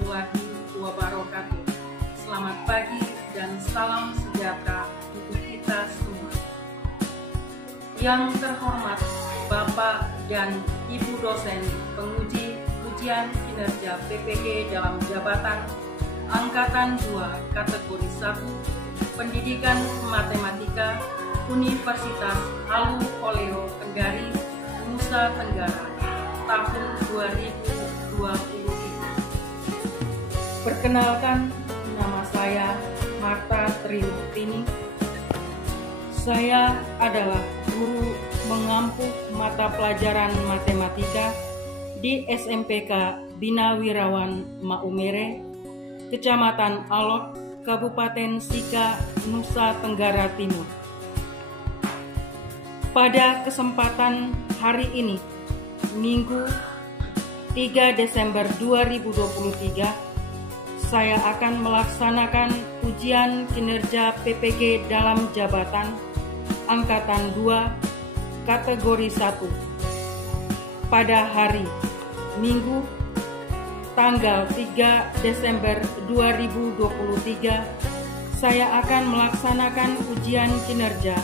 warahmatullahi wabarakatuh. Selamat pagi dan salam sejahtera untuk kita semua. Yang terhormat Bapak dan Ibu dosen penguji ujian kinerja PPG dalam jabatan Angkatan 2 kategori 1 Pendidikan Matematika Universitas Halu Oleo Kendari, Nusa Tenggara tahun 2023. Perkenalkan, nama saya Marta Trimurtini. Saya adalah guru mengampu mata pelajaran matematika di SMPK Bina Wirawan Maumere, Kecamatan Alor, Kabupaten Sika, Nusa Tenggara Timur. Pada kesempatan hari ini, Minggu 3 Desember 2023, saya akan melaksanakan ujian kinerja PPG dalam jabatan Angkatan 2 kategori 1 pada hari Minggu tanggal 3 Desember 2023. Saya akan melaksanakan ujian kinerja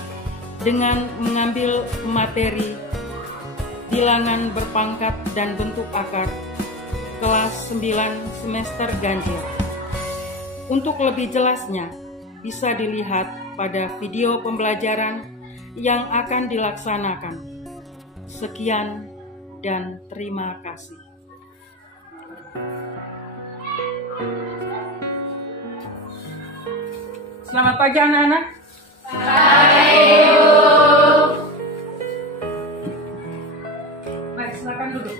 dengan mengambil materi bilangan berpangkat dan bentuk akar kelas 9 semester ganjil. Untuk lebih jelasnya bisa dilihat pada video pembelajaran yang akan dilaksanakan. Sekian dan terima kasih. Selamat pagi anak-anak. Baik, silakan duduk.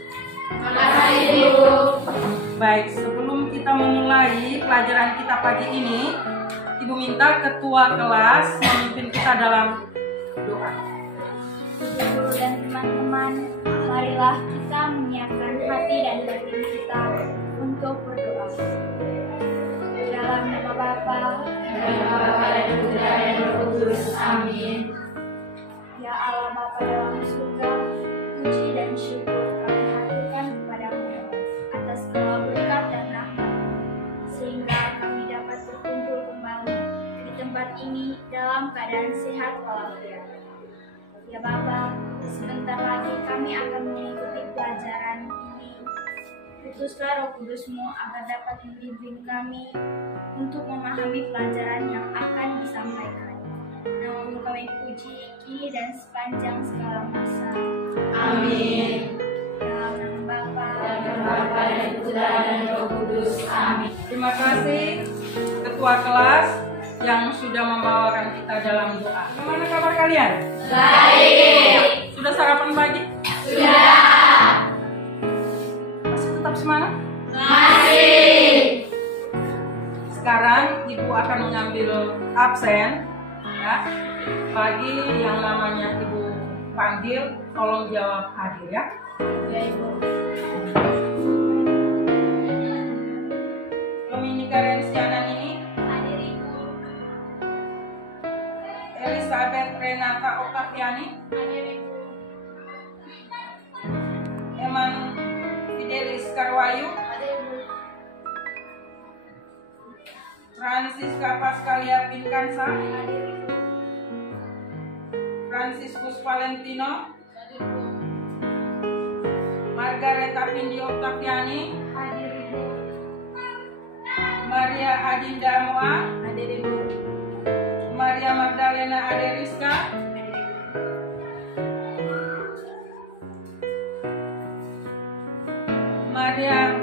Baik, sebelum kita memulai pelajaran kita pagi ini, Ibu minta ketua kelas memimpin kita dalam doa. Guru dan teman-teman, marilah kita menyiapkan hati dan batin kita untuk berdoa. Dalam nama Bapa dan Putra dan Roh Kudus. Amin. Ya Allah Bapa dalam surga, puji dan syukur kami haturkan kepadamu atas segala berkat dan rahmat, sehingga kami dapat berkumpul kembali di tempat ini dalam keadaan sehat walafiat. Ya Bapa, sebentar lagi kami akan mengikuti pelajaran ini. Utuslah Roh Kudus-Mu agar dapat membimbing kami untuk memahami pelajaran yang akan disampaikan. Nama-Mu kami puji kini dan sepanjang segala masa. Amin. Dalam nama Bapa dan Putra dan Roh Kudus. Amin. Terima kasih ketua kelas yang sudah membawakan kita dalam doa. Bagaimana kabar kalian? Baik. Sudah sarapan pagi? Sudah. Masih tetap semangat? Masih. Sekarang Ibu akan mengambil absen, ya. Bagi yang namanya Ibu panggil, tolong jawab hadir, ya. Ya Ibu. Dominika Rensiana ini, Hadir Ibu. Elizabeth Renata Oktaviani, Hadir Ibu. Eman Fidelis Karwayu, Hadir Ibu. Francisca Pascalia Pinkansa, Hadir Ibu. Franciscus Valentino, Hadir Ibu. Margareta Vindi Oktaviani, Hadir Ibu. Maria Adinda Moa, Hadir Ibu. Maria Magdalena Aderiska, Hadir Ibu. Maria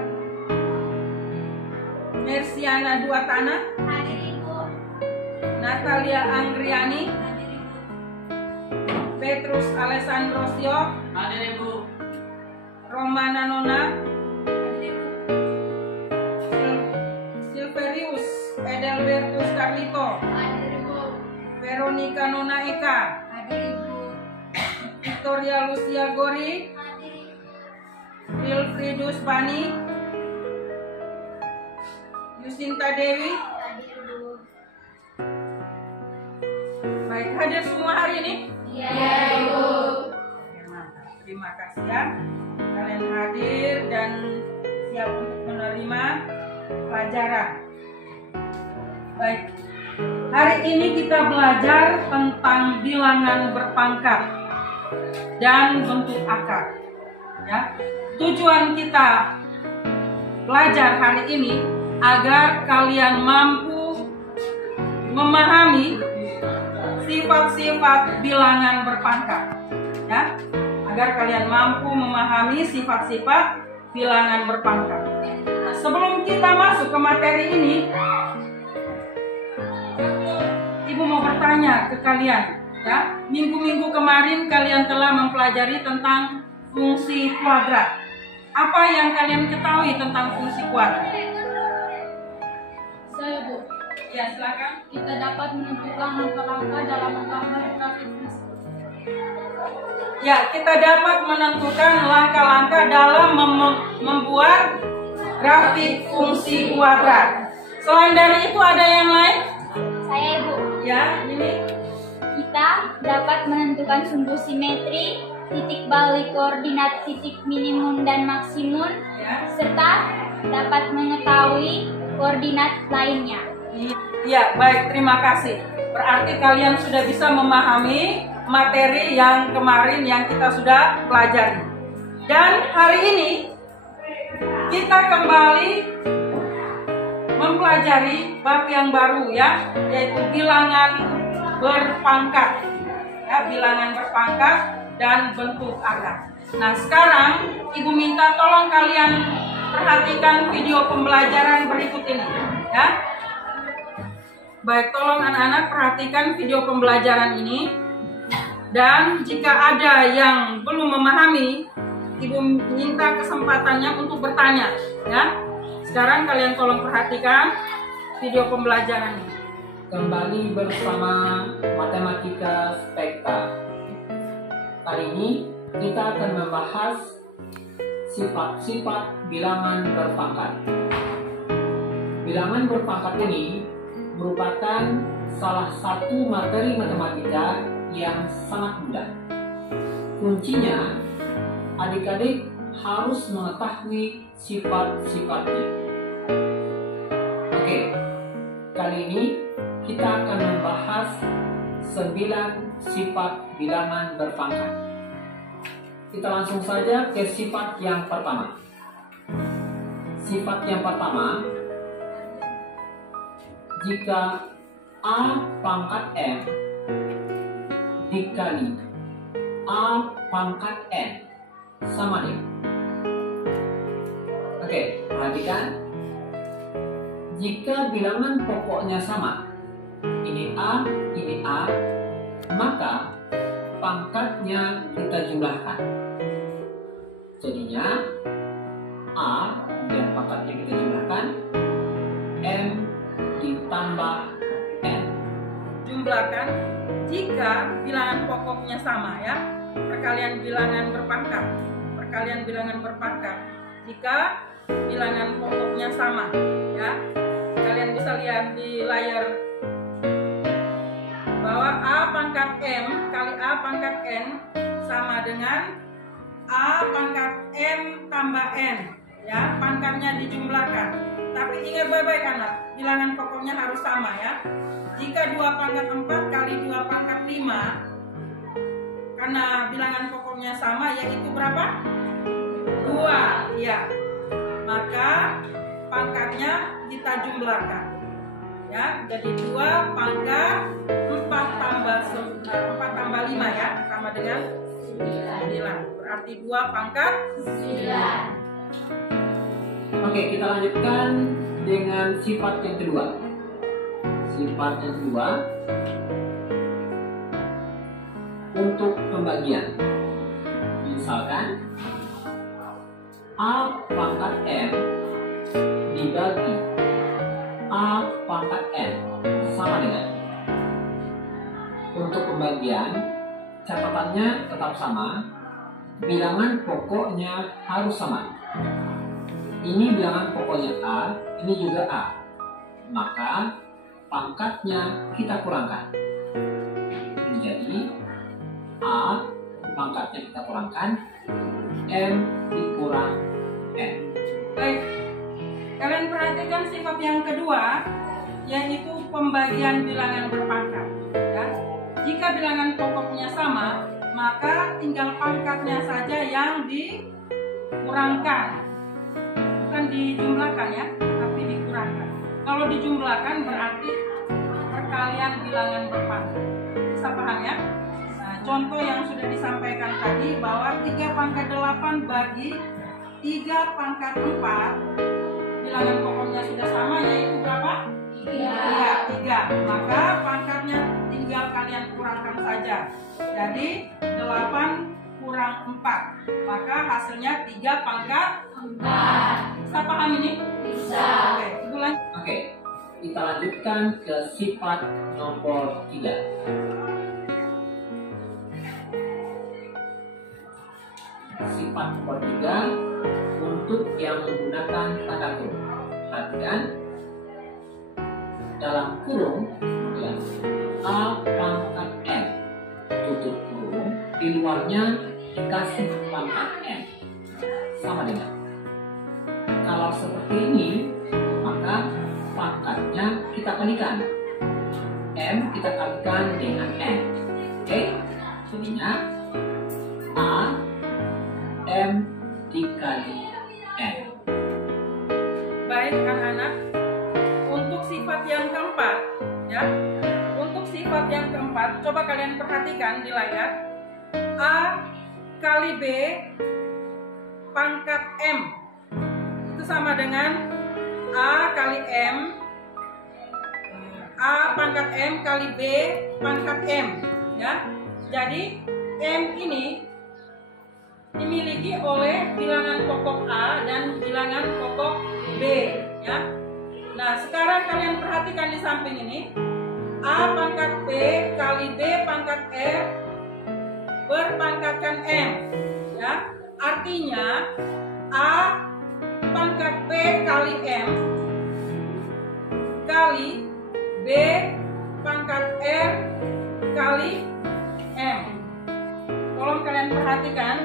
Mersiana Duatana, Hadir Ibu. Natalia Anggriani, Hadir Ibu. Petrus Alessandro Sio, Hadir Ibu. Romana Nona, Hadir Ibu. Silverius Edelbertus Carlito, Hadir Ibu. Veronica Nona Eka, Hadir Ibu. Victoria Lucia Gori, Hadir Ibu. Wilfridus Bani, Yusinta Dewi. Hadir Ibu. Baik, hadir semua hari ini? Iya Ibu. Oke, mantap. Terima kasih ya. Kalian hadir dan siap untuk menerima pelajaran. Baik, hari ini kita belajar tentang bilangan berpangkat dan bentuk akar. Ya, tujuan kita belajar hari ini agar kalian mampu memahami sifat-sifat bilangan berpangkat. Ya, agar kalian mampu memahami sifat-sifat bilangan berpangkat. Nah, sebelum kita masuk ke materi ini, Ibu mau bertanya ke kalian, ya. Minggu-minggu kemarin kalian telah mempelajari tentang fungsi kuadrat. Apa yang kalian ketahui tentang fungsi kuadrat? Saya, Bu. Ya, silakan. Kita dapat menentukan langkah-langkah dalam menggambar grafik tersebut. Ya, kita dapat menentukan langkah-langkah dalam membuat grafik fungsi kuadrat. Selain dari itu ada yang lain? Saya, Bu. Ya, ini. Kita dapat menentukan sumbu simetri, titik balik koordinat titik minimum dan maksimum, Ya. serta dapat mengetahui koordinat lainnya. Ya, baik, terima kasih. Berarti kalian sudah bisa memahami materi yang kemarin yang kita sudah pelajari. Dan hari ini kita kembali mempelajari bab yang baru, ya, yaitu bilangan berpangkat. Ya, bilangan berpangkat dan bentuk akar. Nah, sekarang Ibu minta tolong kalian perhatikan video pembelajaran berikut ini, ya. Baik, tolong anak-anak perhatikan video pembelajaran ini. Dan jika ada yang belum memahami, Ibu minta kesempatannya untuk bertanya, ya. Sekarang kalian tolong perhatikan video pembelajaran ini. Kembali bersama Matematika Spekta. Kali ini kita akan membahas sifat-sifat bilangan berpangkat. Bilangan berpangkat ini merupakan salah satu materi matematika yang sangat mudah. Kuncinya, adik-adik harus mengetahui sifat-sifatnya. Oke, kali ini kita akan membahas 9 sifat bilangan berpangkat. Kita langsung saja ke sifat yang pertama. Sifat yang pertama, jika A pangkat M dikali A pangkat N sama dengan. Oke, perhatikan. Jika bilangan pokoknya sama, ini A, maka pangkatnya kita jumlahkan. Jadinya A dan pangkatnya kita jumlahkan, M ditambah N. Jumlahkan jika bilangan pokoknya sama, ya. Perkalian bilangan berpangkat. Perkalian bilangan berpangkat. Jika bilangan pokoknya sama, ya. Kalian bisa lihat di layar bahwa A pangkat M kali A pangkat N sama dengan A pangkat M tambah N, ya. Pangkatnya dijumlahkan. Tapi ingat baik-baik anak, bilangan pokoknya harus sama, ya. Jika 2 pangkat 4 kali 2 pangkat 5, karena bilangan pokoknya sama, yaitu berapa? 2, ya. Maka pangkatnya kita jumlahkan, ya. Jadi 2 pangkat 4 tambah 5, ya, sama dengan 9. Berarti 2 pangkat 9. Oke, kita lanjutkan dengan sifat yang kedua. Sifat yang kedua, untuk pembagian. Misalkan A pangkat M dibagi A pangkat N sama dengan. Untuk pembagian, catatannya tetap sama, bilangan pokoknya harus sama. Ini bilangan pokoknya A, ini juga A. Maka pangkatnya kita kurangkan. Jadi A pangkatnya kita kurangkan, M dikurang N. Baik, Kalian perhatikan sifat yang kedua, yaitu pembagian bilangan berpangkat. Ya. Jika bilangan pokoknya sama, maka tinggal pangkatnya saja yang dikurangkan. Bukan dijumlahkan ya, tapi dikurangkan. Kalau dijumlahkan berarti perkalian bilangan berpangkat. Bisa paham ya? Nah, contoh yang sudah disampaikan tadi bahwa 3 pangkat 8 bagi 3 pangkat 4, bilangan pokoknya sudah sama, yaitu berapa? 3. Maka pangkatnya tinggal kalian kurangkan saja. Jadi 8 kurang 4, maka hasilnya 3 pangkat 4. Bisa paham ini? Bisa. Oke, itu lanjut. Oke, kita lanjutkan ke sifat nomor 3. Sifat nomor 3 untuk yang menggunakan tanda kurung. Perhatikan dalam kurung ya, A pangkat M tutup kurung, di luarnya dikasih pangkat M sama dengan. Kalau seperti ini, maka pangkatnya kita kalikan. M kita kalikan dengan M. Oke, jadinya A M dikali M. Baik anak-anak, untuk sifat yang keempat ya, untuk sifat yang keempat coba kalian perhatikan di layar. A kali B pangkat M itu sama dengan A kali M, A pangkat M kali B pangkat M ya. Jadi M ini dimiliki oleh bilangan pokok A dan bilangan pokok B ya. Nah, sekarang kalian perhatikan di samping ini. A pangkat B kali B pangkat R berpangkatkan M ya. Artinya A pangkat B kali M kali B pangkat R kali M. Tolong kalian perhatikan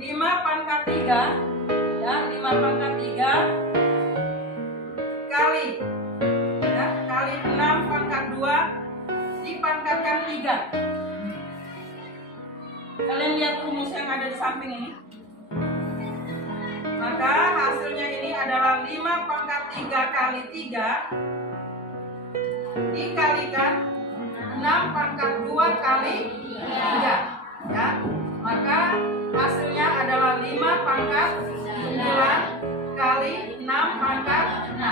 5 pangkat 3 ya, 5 pangkat 3 kali ya, kali 6 pangkat 2 dipangkatkan 3. Kalian lihat rumus yang ada di samping ini. Maka hasilnya ini adalah 5 pangkat 3 kali 3 dikalikan 6 pangkat 2 kali 3 ya. Maka hasilnya adalah 5 pangkat 9 kali 6 pangkat 6.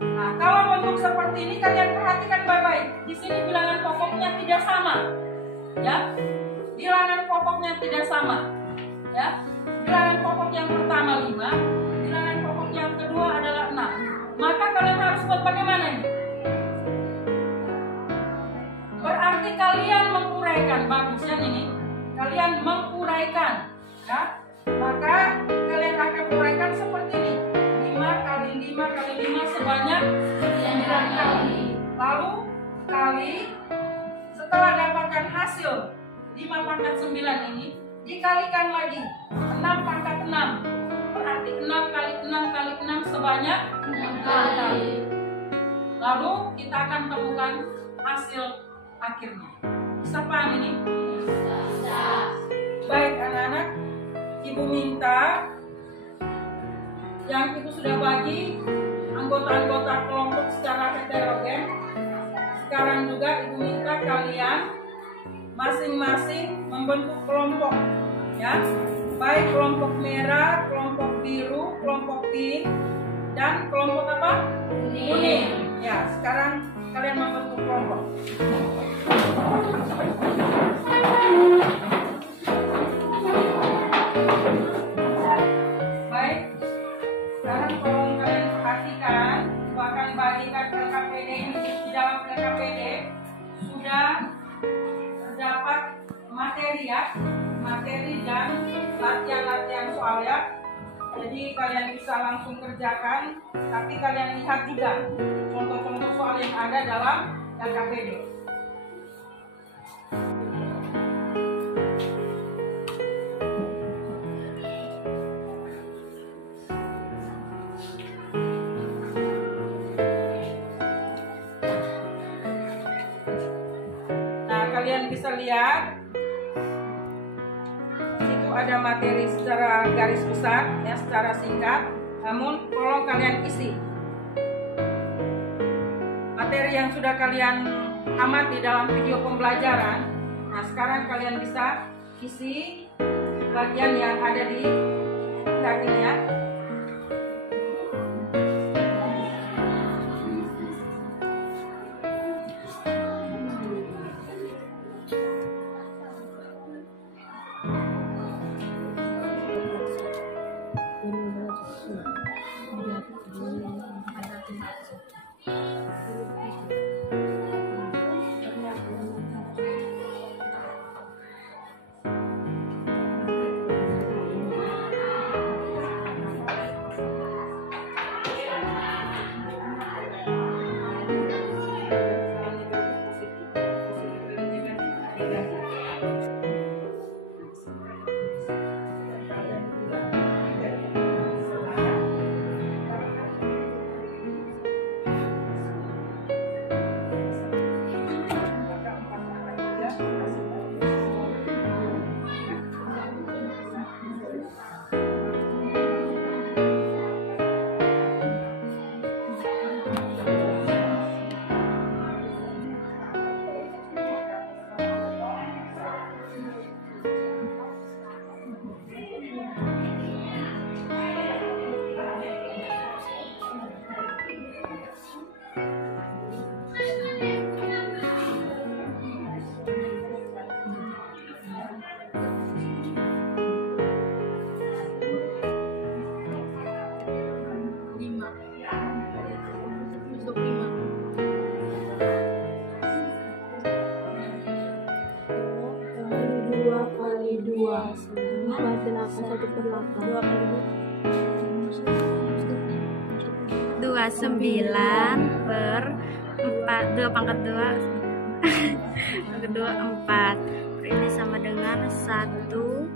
Nah, kalau bentuk seperti ini kalian perhatikan baik-baik. Di sini bilangan pokoknya tidak sama. Ya. Bilangan pokoknya tidak sama. Ya. Bilangan pokok yang pertama 5, bilangan pokok yang kedua adalah 6. Maka kalian harus buat bagaimana ini? Berarti kalian menguraikan, bagusnya ini. Kalian menguraikan, ya. Maka kalian akan uraikan seperti ini. 5 kali 5 kali 5 sebanyak 9 kali. Lalu kali, setelah dapatkan hasil 5 pangkat 9 ini, dikalikan lagi 6 pangkat 6. Berarti 6 kali 6 kali 6 sebanyak 6 kali. Lalu kita akan temukan hasil akhirnya. Bisa paham ini? Bisa. Baik anak-anak, Ibu minta yang Ibu sudah bagi anggota-anggota kelompok secara heterogen. Sekarang juga Ibu minta kalian masing-masing membentuk kelompok ya. Baik kelompok merah, kelompok biru, kelompok pink, dan kelompok apa? Kuning. Ya, sekarang kalian membentuk kelompok. Baik, sekarang tolong kalian perhatikan, Ibu akan bagikan LKPD ini. Di dalam LKPD sudah terdapat materi ya, materi dan latihan-latihan soal ya. Jadi kalian bisa langsung kerjakan, tapi kalian lihat juga contoh-contoh soal yang ada dalam LKPD. lihat, itu ada materi secara garis besar, ya, secara singkat. Namun tolong kalian isi materi yang sudah kalian amati dalam video pembelajaran. Nah, sekarang kalian bisa isi bagian yang ada di ini ya. Dua 9 per 4, 2 pangkat 2 kedua 4. Ini sama dengan 1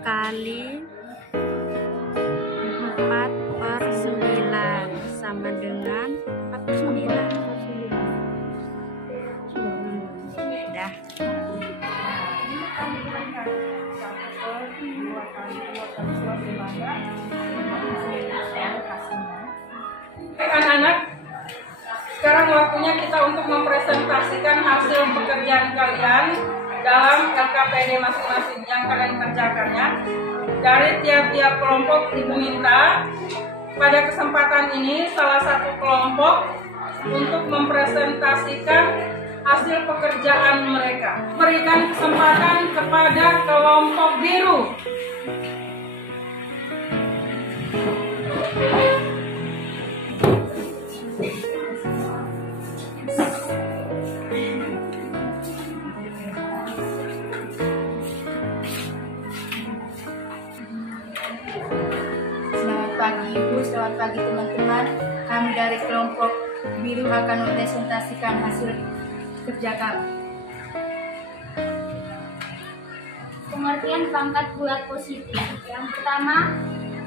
kali 4 per 9 sama dengan 49. Dah. Anak-anak, sekarang waktunya kita untuk mempresentasikan hasil pekerjaan kalian dalam LKPD masing-masing yang kalian kerjakan ya. Dari tiap-tiap kelompok Ibu minta pada kesempatan ini salah satu kelompok untuk mempresentasikan hasil pekerjaan mereka. Berikan kesempatan kepada kelompok biru. Selamat pagi Ibu, selamat pagi teman-teman. Kami dari kelompok biru akan mempresentasikan hasil kerja kami. Pengertian pangkat bulat positif. Yang pertama,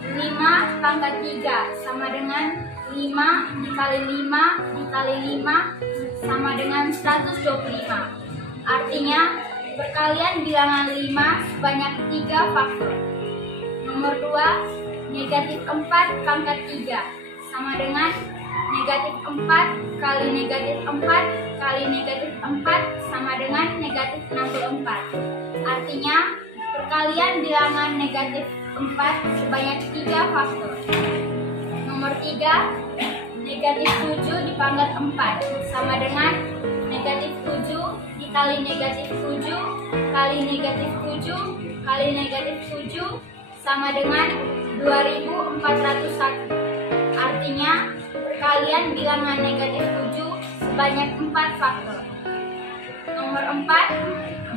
5 pangkat 3 sama dengan 5 dikali 5 dikali 5 sama dengan 125. Artinya, perkalian bilangan 5 sebanyak 3 faktor. Nomor 2, negatif 4 pangkat 3 sama dengan negatif 4 kali negatif 4 kali negatif 4 sama dengan negatif 64. Artinya, perkalian bilangan negatif 4 sebanyak 3 faktor. Nomor 3, negatif 7 dipangkat 4 sama dengan negatif 7 dikali negatif 7 kali negatif 7 kali negatif 7 sama dengan 2401. Artinya, perkalian bilangan negatif 7 sebanyak 4 faktor. Nomor 4,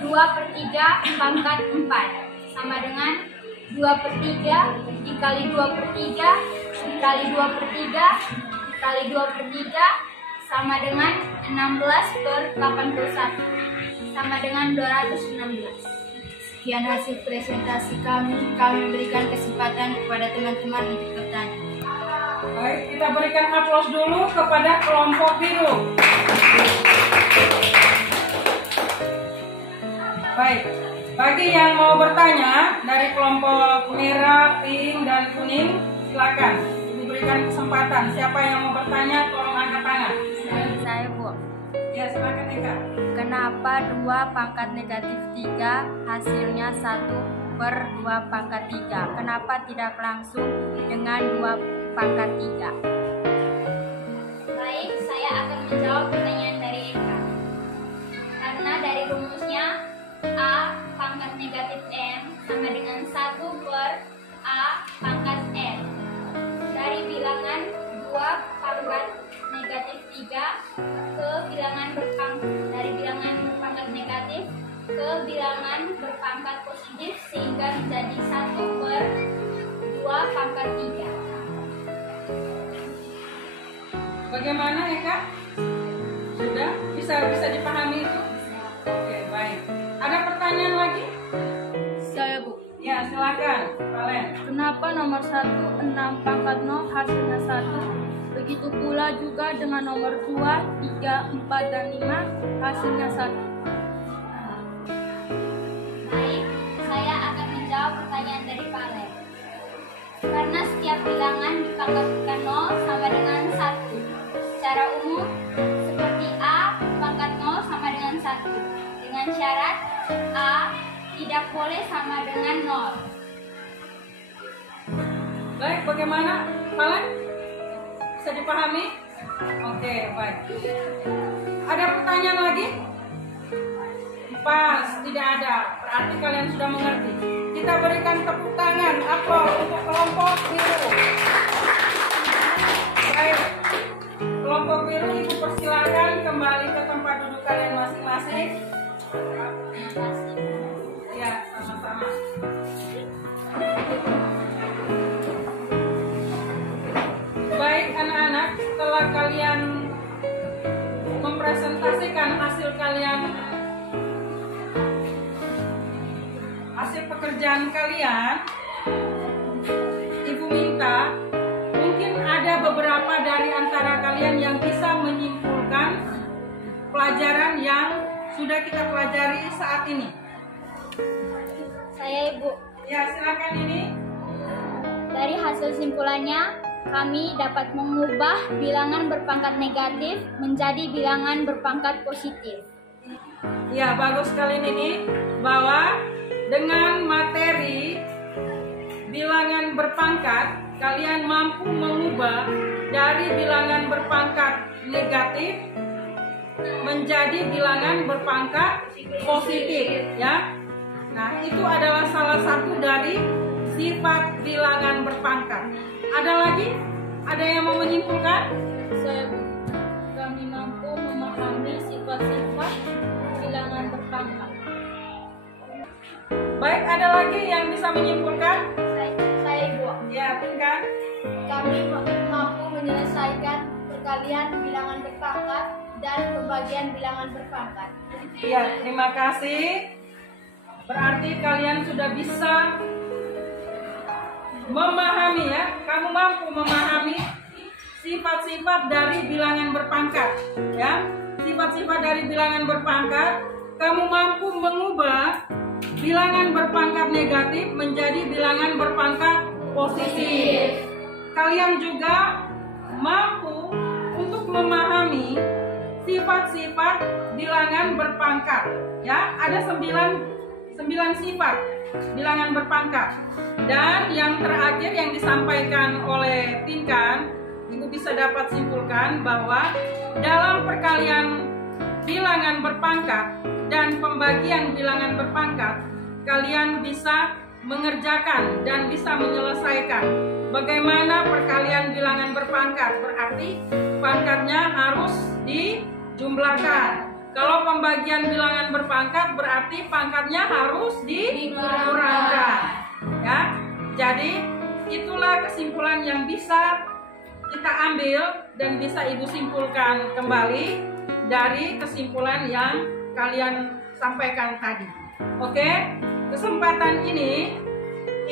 2/3 pangkat 4 sama dengan 2/3 dikali 2/3 dikali 2/3 dikali 2/3 sama dengan 16/81 sama dengan 216. Sekian hasil presentasi kami. Kami berikan kesempatan kepada teman-teman untuk bertanya. Baik, kita berikan aplaus dulu kepada kelompok biru. Baik. Bagi yang mau bertanya dari kelompok merah, pink, dan kuning, silakan. Ibu berikan kesempatan. Siapa yang mau bertanya, tolong angkat tangan. Saya, Bu. Ya, silakan Eka. Kenapa 2 pangkat negatif 3 hasilnya 1/2 pangkat 3? Kenapa tidak langsung dengan 2 pangkat 3? Baik, saya akan menjawab pertanyaan dari Eka. Karena dari rumusnya A pangkat negatif M sama dengan 1/A pangkat M. Dari bilangan 2 pangkat negatif 3 ke bilangan dari bilangan berpangkat negatif ke bilangan berpangkat positif sehingga menjadi 1/2 pangkat 3. Bagaimana Eka? Sudah? Bisa dipahami itu? Oke, baik. Ada pertanyaan lagi? Saya, Bu. Ya, silakan, Valen. Kenapa nomor 1 6 pangkat 0 hasilnya 1? Begitu pula juga dengan nomor 2, 3, 4, dan 5 hasilnya 1. Baik, saya akan menjawab pertanyaan dari Valen. Karena setiap bilangan dipangkatkan 0 sama dengan 1. Secara umum, seperti A pangkat 0 sama dengan 1. Dengan syarat A tidak boleh sama dengan 0. Baik, bagaimana, Valen? Bisa dipahami? Oke, baik. Ada pertanyaan lagi? Pas, tidak ada. Berarti kalian sudah mengerti. Kita berikan tepuk tangan, aplaus untuk kelompok biru. Baik, kelompok biru, Ibu persilakan kembali ke tempat duduk kalian masing-masing. Ya, sama-sama. Baik anak-anak, setelah kalian mempresentasikan hasil pekerjaan kalian, Ibu minta mungkin ada beberapa dari antara kalian yang bisa menyimpulkan pelajaran yang sudah kita pelajari saat ini. Saya Ibu. Ya, silakan ini. Dari hasil simpulannya, kami dapat mengubah bilangan berpangkat negatif menjadi bilangan berpangkat positif. Ya, bagus sekali ini bahwa dengan materi bilangan berpangkat, kalian mampu mengubah dari bilangan berpangkat negatif menjadi bilangan berpangkat positif, ya. Nah, itu adalah salah satu dari sifat bilangan berpangkat. Ada lagi? Ada yang mau menyimpulkan? Saya, Bu. Kami mampu memahami sifat-sifat bilangan berpangkat. Baik, ada lagi yang bisa menyimpulkan? Saya Ibu. Ya, kan? Kami mampu menyelesaikan perkalian bilangan berpangkat dan pembagian bilangan berpangkat. Ya, terima kasih. Berarti kalian sudah bisa memahami, ya. Kamu mampu memahami sifat-sifat dari bilangan berpangkat, ya. Sifat-sifat dari bilangan berpangkat, kamu mampu mengubah bilangan berpangkat negatif menjadi bilangan berpangkat positif. Kalian juga mampu untuk memahami sifat-sifat bilangan berpangkat, ya. Ada 9 sifat bilangan berpangkat. Dan yang terakhir yang disampaikan oleh Pinkan, Ibu bisa dapat simpulkan bahwa dalam perkalian bilangan berpangkat dan pembagian bilangan berpangkat, kalian bisa mengerjakan dan bisa menyelesaikan. Bagaimana perkalian bilangan berpangkat? Berarti pangkatnya harus dijumlahkan. Kalau pembagian bilangan berpangkat berarti pangkatnya harus dikurangkan. Ya. Jadi itulah kesimpulan yang bisa kita ambil dan bisa Ibu simpulkan kembali dari kesimpulan yang kalian sampaikan tadi. Oke, kesempatan ini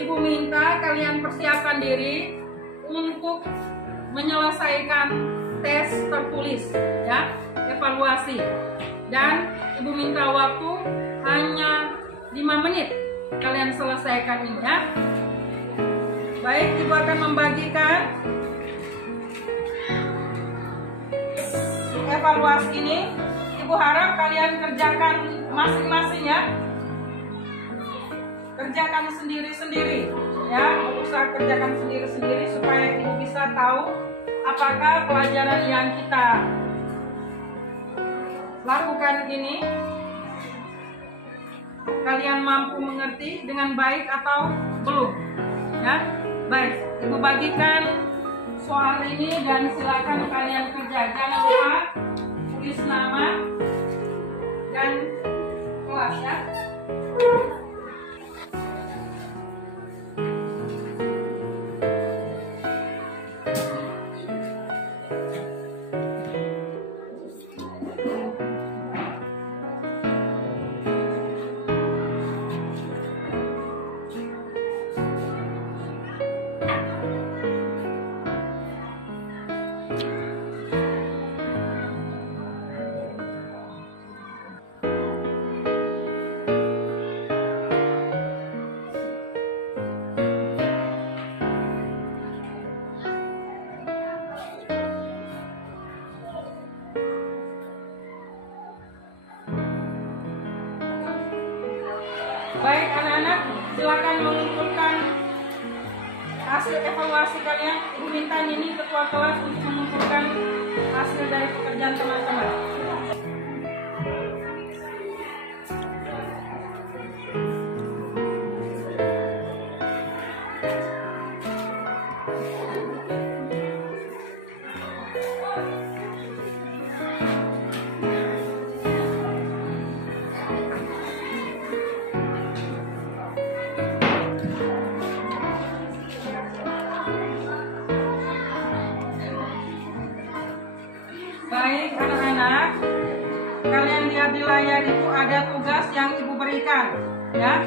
Ibu minta kalian persiapkan diri untuk menyelesaikan tes tertulis, ya, evaluasi. Dan Ibu minta waktu hanya 5 menit kalian selesaikan ini ya. Baik, Ibu akan membagikan evaluasi ini. Ibu harap kalian kerjakan masing-masing ya. Kerjakan sendiri-sendiri ya, berusaha kerjakan sendiri-sendiri supaya Ibu bisa tahu apakah pelajaran yang kita lakukan ini kalian mampu mengerti dengan baik atau belum ya. Baik, Ibu bagikan soal ini dan silakan kalian kerja. Jangan lupa tulis nama dan kelas ya. Baik anak-anak, silakan mengumpulkan hasil evaluasi kalian. Ibu minta ini ketua kelas untuk mengumpulkan hasil dari pekerjaan teman-teman. Baik anak-anak, kalian lihat di layar itu ada tugas yang Ibu berikan ya.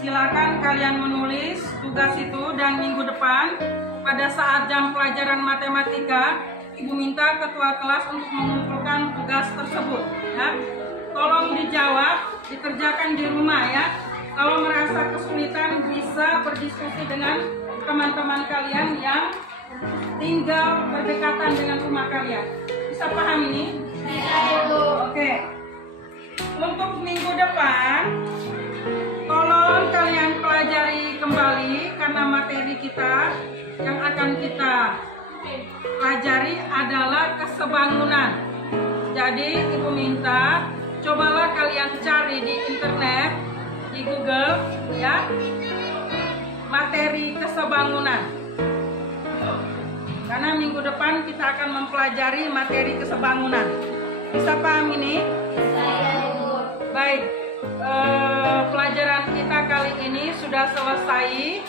Silakan kalian menulis tugas itu dan minggu depan pada saat jam pelajaran matematika Ibu minta ketua kelas untuk mengumpulkan tugas tersebut ya. Tolong dijawab, dikerjakan di rumah ya. Kalau merasa kesulitan bisa berdiskusi dengan teman-teman kalian yang tinggal berdekatan dengan rumah kalian. Bisa paham ini? Oke. Untuk minggu depan, tolong kalian pelajari kembali karena materi kita yang akan kita pelajari adalah kesebangunan. Jadi Ibu minta cobalah kalian cari di internet, di Google ya, materi kesebangunan. Karena minggu depan kita akan mempelajari materi kesebangunan. Bisa paham ini? Baik, pelajaran kita kali ini sudah selesai.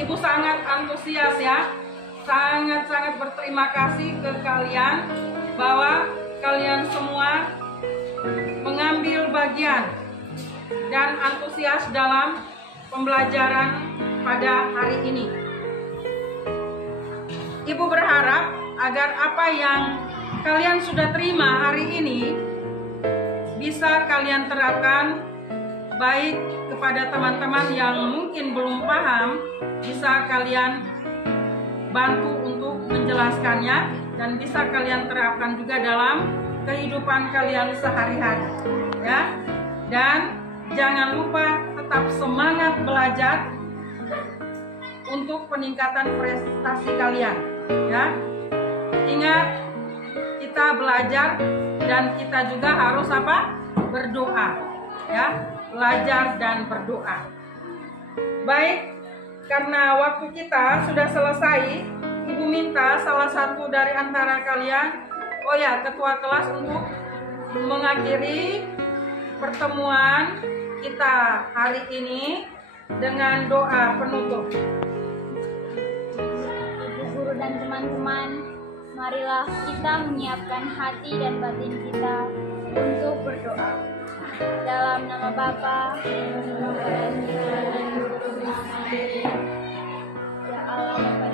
Ibu sangat antusias ya, sangat-sangat berterima kasih ke kalian bahwa kalian semua mengambil bagian dan antusias dalam pembelajaran pada hari ini. Ibu berharap agar apa yang kalian sudah terima hari ini bisa kalian terapkan baik kepada teman-teman yang mungkin belum paham, bisa kalian bantu untuk menjelaskannya dan bisa kalian terapkan juga dalam kehidupan kalian sehari-hari ya. Dan jangan lupa tetap semangat belajar untuk peningkatan prestasi kalian ya. Ingat, kita belajar dan kita juga harus apa? Berdoa ya. Belajar dan berdoa. Baik, karena waktu kita sudah selesai, Ibu minta salah satu dari antara kalian, oh ya, ketua kelas untuk mengakhiri pertemuan kita hari ini dengan doa penutup. Ibu guru dan teman-teman, marilah kita menyiapkan hati dan batin kita untuk berdoa. Dalam nama Bapa dan Putra dan Roh Kudus. Ya Allah Bapa